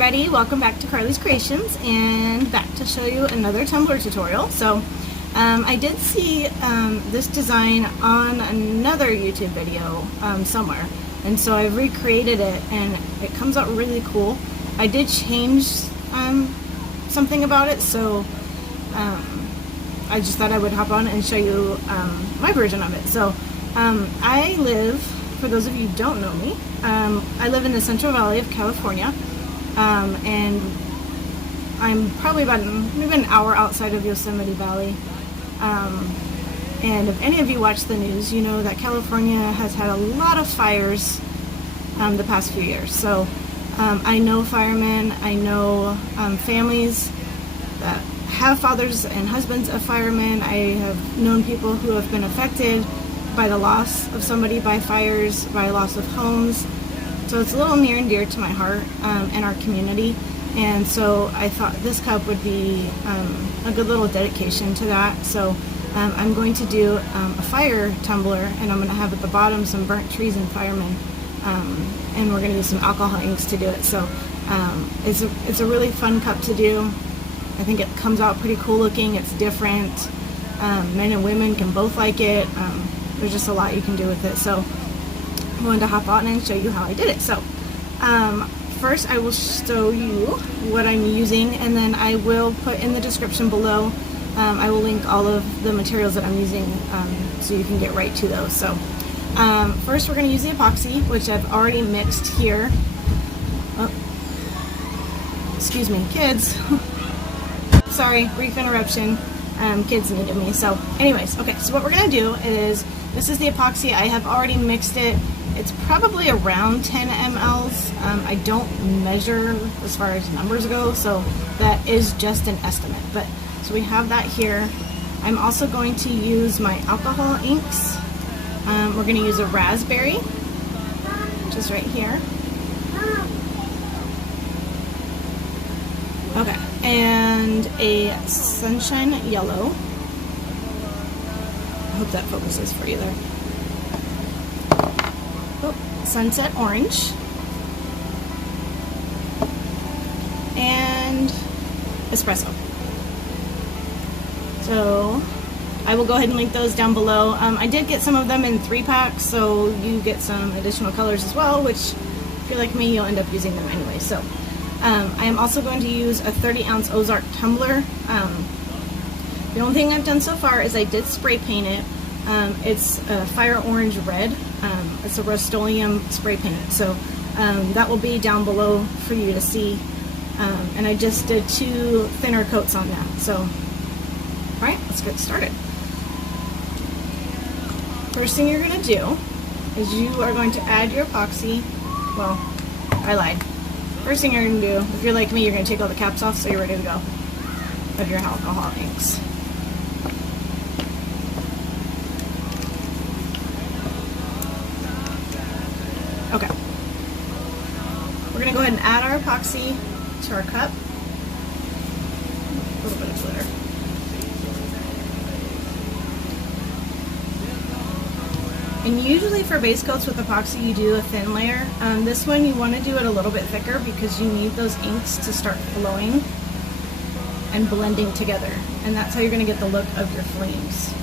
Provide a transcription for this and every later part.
everybody, welcome back to Carly's Creations and back to show you another tumbler tutorial. So I did see this design on another YouTube video somewhere, and so I've recreated it and it comes out really cool. I did change something about it, so I just thought I would hop on and show you my version of it. So I live, for those of you who don't know me, I live in the Central Valley of California, and I'm probably about maybe an hour outside of Yosemite Valley. And if any of you watch the news, you know that California has had a lot of fires the past few years. So I know firemen, I know families that have fathers and husbands of firemen. I have known people who have been affected by the loss of somebody by fires, by loss of homes. So it's a little near and dear to my heart and our community. And so I thought this cup would be a good little dedication to that. So I'm going to do a fire tumbler, and I'm going to have at the bottom some burnt trees and firemen. And we're going to use some alcohol inks to do it. So it's a really fun cup to do. I think it comes out pretty cool looking. It's different. Men and women can both like it. There's just a lot you can do with it. So I wanted to hop on and show you how I did it. So first I will show you what I'm using, and then I will put in the description below, I will link all of the materials that I'm using so you can get right to those. So first we're going to use the epoxy, which I've already mixed here. Oh, excuse me, kids. Sorry, brief interruption. Kids needed me. So anyways, okay, so what we're going to do is, this is the epoxy. I have already mixed it. It's probably around 10 mLs. I don't measure as far as numbers go, so that is just an estimate. But so we have that here. I'm also going to use my alcohol inks. We're going to use a raspberry, which is right here. Okay, and a sunshine yellow. I hope that focuses for you there. Oh, sunset orange. And espresso. So I will go ahead and link those down below. I did get some of them in 3-packs, so you get some additional colors as well, which if you're like me, you'll end up using them anyway. So I am also going to use a 30-ounce Ozark Tumbler. The only thing I've done so far is I did spray paint it. It's a fire orange red. It's a Rust-Oleum spray paint. So that will be down below for you to see. And I just did 2 thinner coats on that. So, alright, let's get started. First thing you're going to do is you are going to add your epoxy. Well, I lied. First thing you're going to do, if you're like me, you're going to take all the caps off so you're ready to go with your alcohol inks. Okay. We're going to go ahead and add our epoxy to our cup. A little bit of glitter. And usually for base coats with epoxy you do a thin layer. This one you want to do it a little bit thicker because you need those inks to start flowing and blending together. And that's how you're going to get the look of your flames.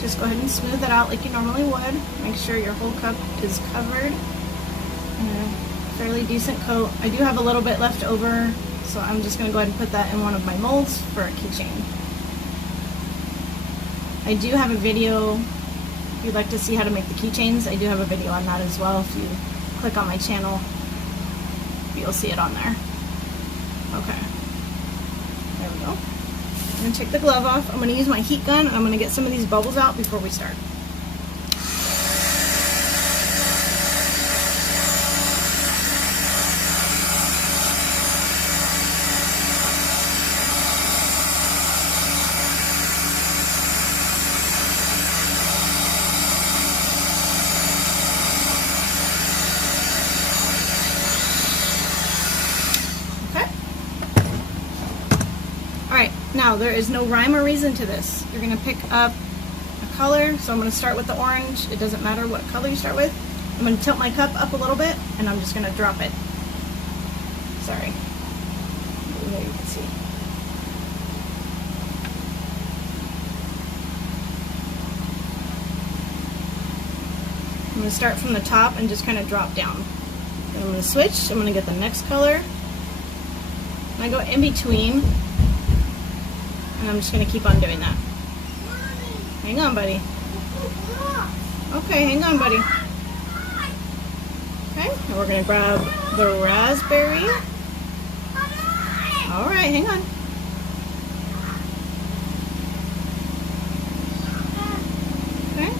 Just go ahead and smooth it out like you normally would. Make sure your whole cup is covered in a fairly decent coat. I do have a little bit left over, so I'm just going to go ahead and put that in one of my molds for a keychain. I do have a video, if you'd like to see how to make the keychains, I do have a video on that as well. If you click on my channel, you'll see it on there. Okay, there we go. I'm going to take the glove off. I'm going to use my heat gun, and I'm going to get some of these bubbles out before we start. Now, there is no rhyme or reason to this. You're going to pick up a color, so I'm going to start with the orange. It doesn't matter what color you start with. I'm going to tilt my cup up a little bit, and I'm just going to drop it. Sorry. There you can see. I'm going to start from the top and just kind of drop down. Then I'm going to switch. I'm going to get the next color. And I go in between. And I'm just going to keep on doing that. Hang on, buddy. Okay, hang on, buddy. Okay, and we're going to grab the raspberry. Alright, hang on. Okay.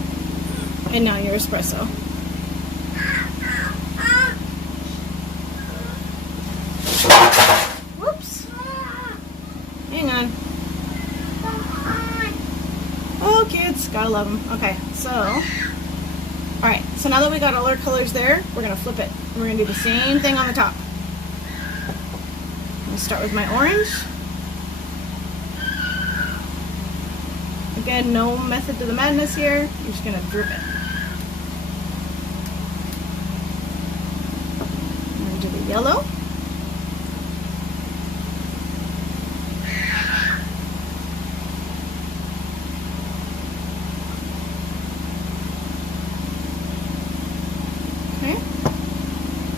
And now your espresso. Whoops. Hang on. Oh, kids, gotta love them. Okay, so, alright, so now that we got all our colors there, we're gonna flip it. We're gonna do the same thing on the top. I'm gonna start with my orange. Again, no method to the madness here. You're just gonna drip it. I'm gonna do the yellow.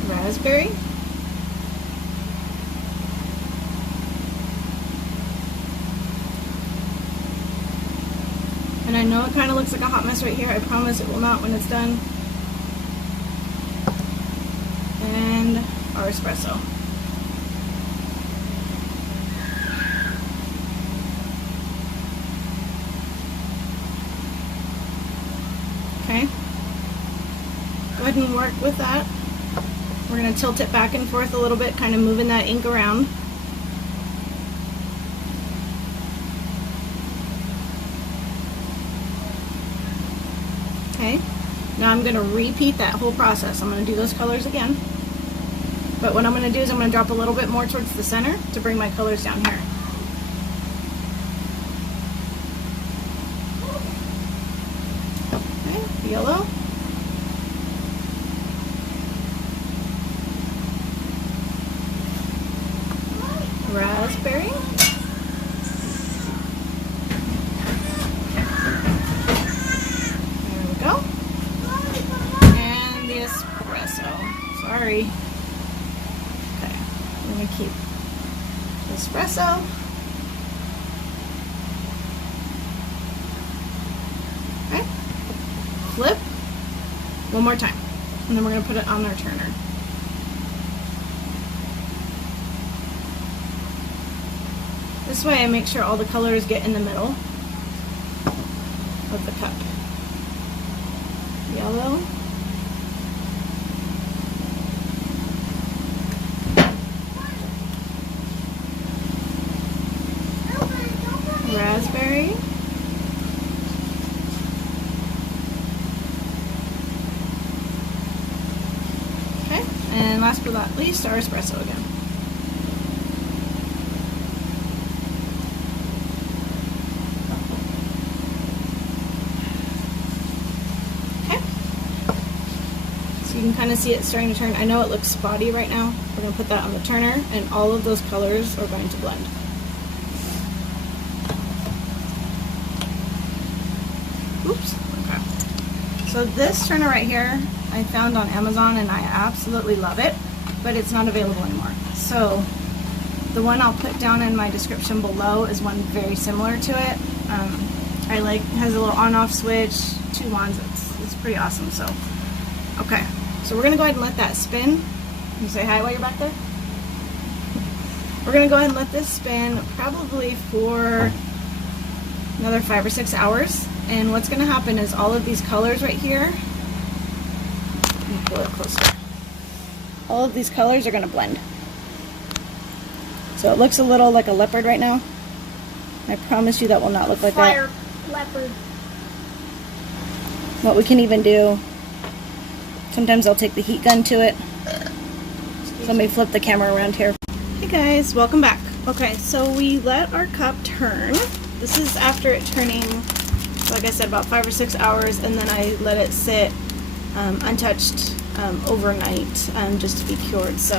Raspberry. And I know it kind of looks like a hot mess right here. I promise it will not when it's done. And our espresso. Okay. Go ahead and work with that. We're going to tilt it back and forth a little bit, kind of moving that ink around. Okay, now I'm going to repeat that whole process. I'm going to do those colors again. But what I'm going to do is I'm going to drop a little bit more towards the center to bring my colors down here. Okay, yellow. Raspberry. There we go. And the espresso. Sorry. Okay, I'm going to keep the espresso. Okay. Flip. One more time. And then we're going to put it on our turner. This way I make sure all the colors get in the middle of the cup. Yellow. Raspberry. Okay, and last but not least, our espresso again. You can kind of see it starting to turn. I know it looks spotty right now. We're going to put that on the turner, and all of those colors are going to blend. Oops. Okay. So this turner right here, I found on Amazon, and I absolutely love it, but it's not available anymore. So the one I'll put down in my description below is one very similar to it. It has a little on-off switch, 2 wands. It's pretty awesome. So, okay. So we're going to go ahead and let that spin. You say hi while you're back there? We're going to go ahead and let this spin probably for another 5 or 6 hours. And what's going to happen is all of these colors right here, let me pull it closer. All of these colors are going to blend. So it looks a little like a leopard right now. I promise you that will not look like that. Fire leopard. What we can even do, sometimes I'll take the heat gun to it. So let me flip the camera around here. Hey guys, welcome back. Okay, so we let our cup turn. This is after it turning, like I said, about 5 or 6 hours, and then I let it sit untouched overnight just to be cured. So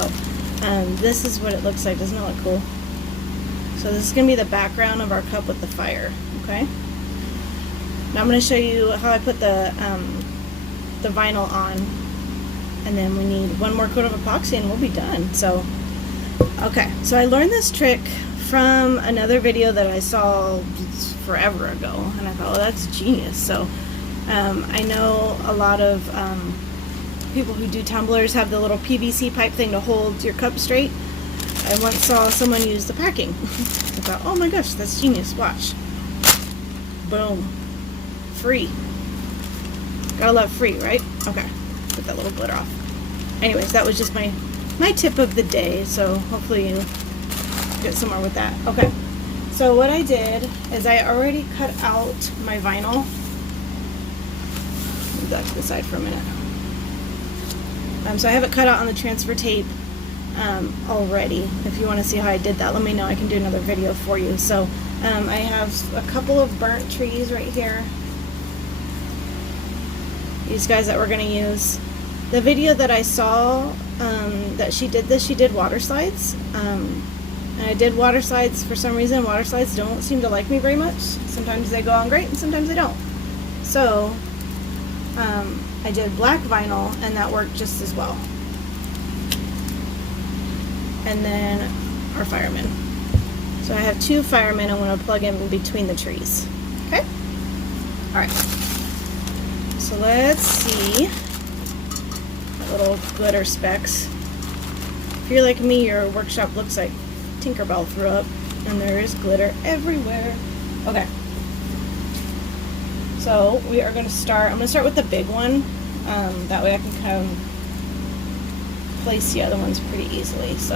this is what it looks like. Doesn't it look cool? So this is going to be the background of our cup with the fire. Okay. Now I'm going to show you how I put the vinyl on, and then we need one more coat of epoxy and we'll be done. So okay, so I learned this trick from another video that I saw forever ago, and I thought, well, that's genius. So I know a lot of people who do tumblers have the little PVC pipe thing to hold your cup straight. I once saw someone use the packing. I thought, oh my gosh, that's genius. Watch. Boom. Free. Gotta love free, right? Okay. Put that little glitter off. Anyways, that was just my tip of the day, so hopefully you get somewhere with that. Okay. So what I did is I already cut out my vinyl. Move that to the side for a minute. So I have it cut out on the transfer tape already. If you want to see how I did that, let me know. I can do another video for you. So I have a couple of burnt trees right here. These guys that we're going to use. The video that I saw that she did this, she did water slides. And I did water slides for some reason. Water slides don't seem to like me very much. Sometimes they go on great and sometimes they don't. So I did black vinyl and that worked just as well. And then our Fireman. So I have 2 Firemen I'm going to plug in between the trees. Okay? Alright. So let's see. Little glitter specks. If you're like me, your workshop looks like Tinkerbell threw up, and there is glitter everywhere. Okay. So we are going to start. I'm going to start with the big one. That way I can kind of place the other ones pretty easily. So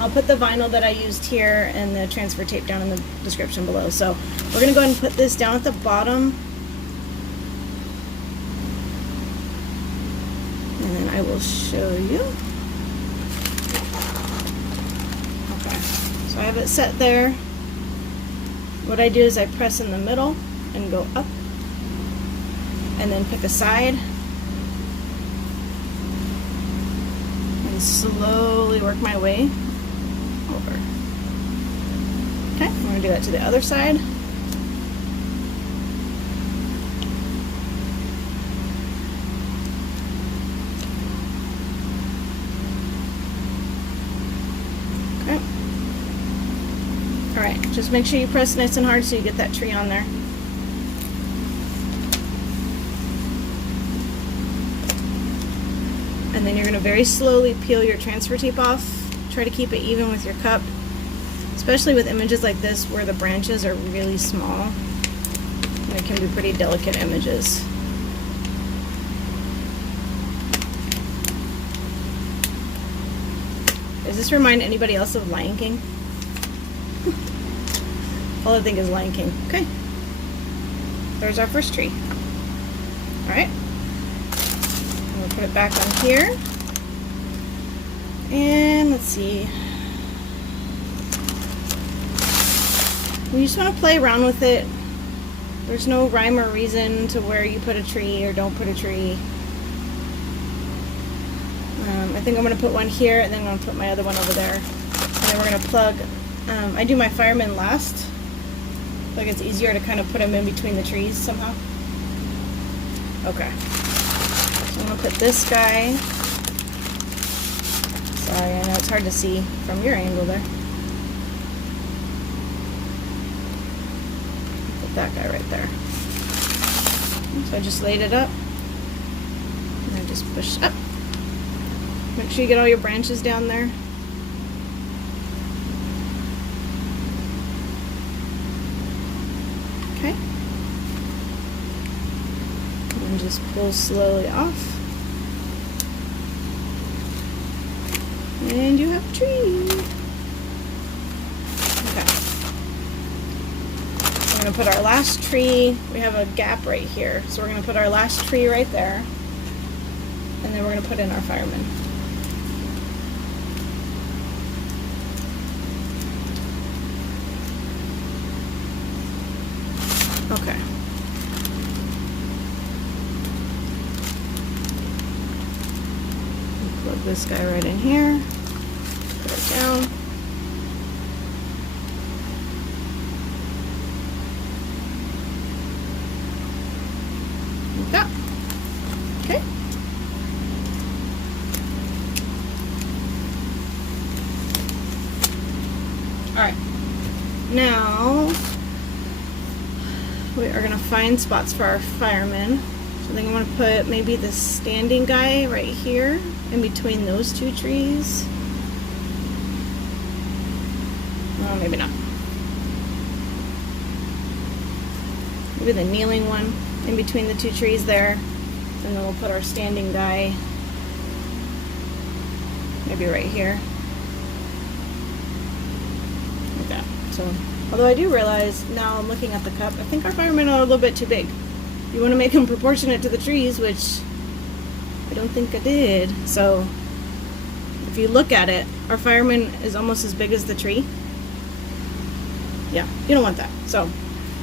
I'll put the vinyl that I used here and the transfer tape down in the description below. So we're going to go ahead and put this down at the bottom. And then I will show you. Okay, so I have it set there. What I do is I press in the middle and go up, and then pick a side, and slowly work my way over. Okay, I'm going to do that to the other side. Alright, just make sure you press nice and hard so you get that tree on there. And then you're going to very slowly peel your transfer tape off. Try to keep it even with your cup, especially with images like this where the branches are really small. And it can be pretty delicate images. Does this remind anybody else of Lion King? All I think is Lion King. Okay. There's our first tree. Alright. We'll put it back on here. And let's see. We just want to play around with it. There's no rhyme or reason to where you put a tree or don't put a tree. I think I'm going to put one here, and then I'm going to put my other one over there. And then we're going to plug. I do my Fireman last. Like it's easier to kind of put them in between the trees somehow. Okay. So I'm going to put this guy. Sorry, I know it's hard to see from your angle there. Put that guy right there. So I just laid it up. And I just push up. Make sure you get all your branches down there. just pull slowly off. And you have a tree. Okay. We're going to put our last tree. We have a gap right here. So we're going to put our last tree right there. And then we're going to put in our fireman. Okay. Plug this guy right in here. Put it down. Like that. Okay. Alright. Now we are going to find spots for our firemen. So I think I'm going to put maybe the standing guy right here in between those two trees. No, maybe not. Maybe the kneeling one in between the two trees there. And then we'll put our standing guy maybe right here. Like that. So, although I do realize now I'm looking at the cup, I think our firemen are a little bit too big. You want to make them proportionate to the trees, which I don't think I did. So if you look at it, our fireman is almost as big as the tree. Yeah, you don't want that. So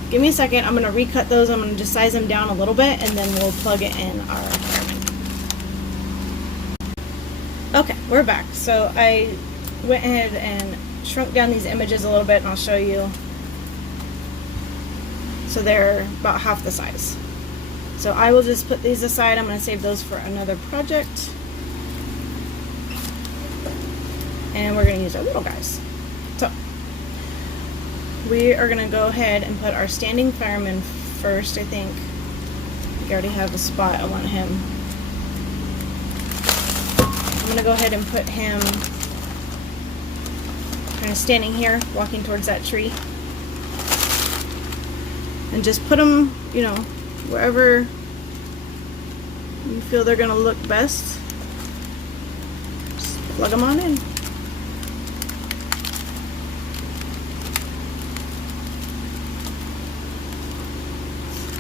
give me a second. I'm going to recut those. I'm going to just size them down a little bit, and then we'll plug it in our fireman. Okay, we're back. So I went ahead and shrunk down these images a little bit, and I'll show you. So they're about half the size. So I will just put these aside. I'm going to save those for another project. And we're going to use our little guys. So we are going to go ahead and put our standing fireman first, I think. I already have a spot I want him. I'm going to go ahead and put him kind of standing here, walking towards that tree. And just put them, you know, wherever you feel they're going to look best. Just plug them on in.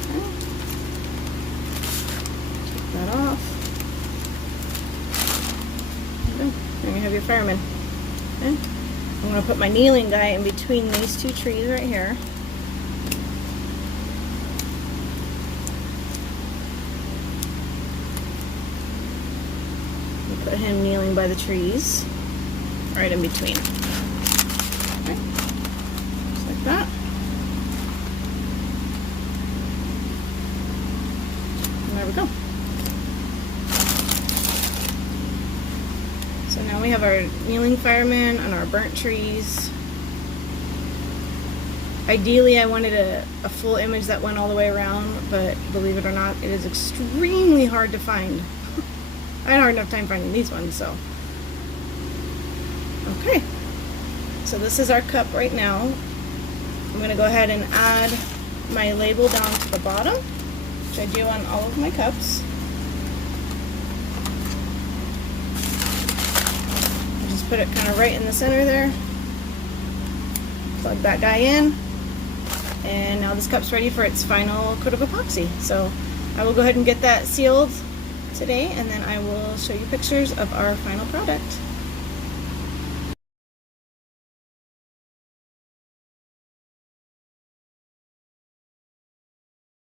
Okay. Take that off. Okay. There you have your fireman. Okay. I'm going to put my kneeling guy in between these two trees right here. Put him kneeling by the trees, right in between. Okay. Just like that. And there we go. So now we have our kneeling fireman and our burnt trees. Ideally, I wanted a full image that went all the way around, but believe it or not, it is extremely hard to find. I had a hard enough time finding these ones, so. Okay. So this is our cup right now. I'm going to go ahead and add my label down to the bottom, which I do on all of my cups. I'll just put it kind of right in the center there. Plug that guy in. And now this cup's ready for its final coat of epoxy. So I will go ahead and get that sealed today, and then I will show you pictures of our final product.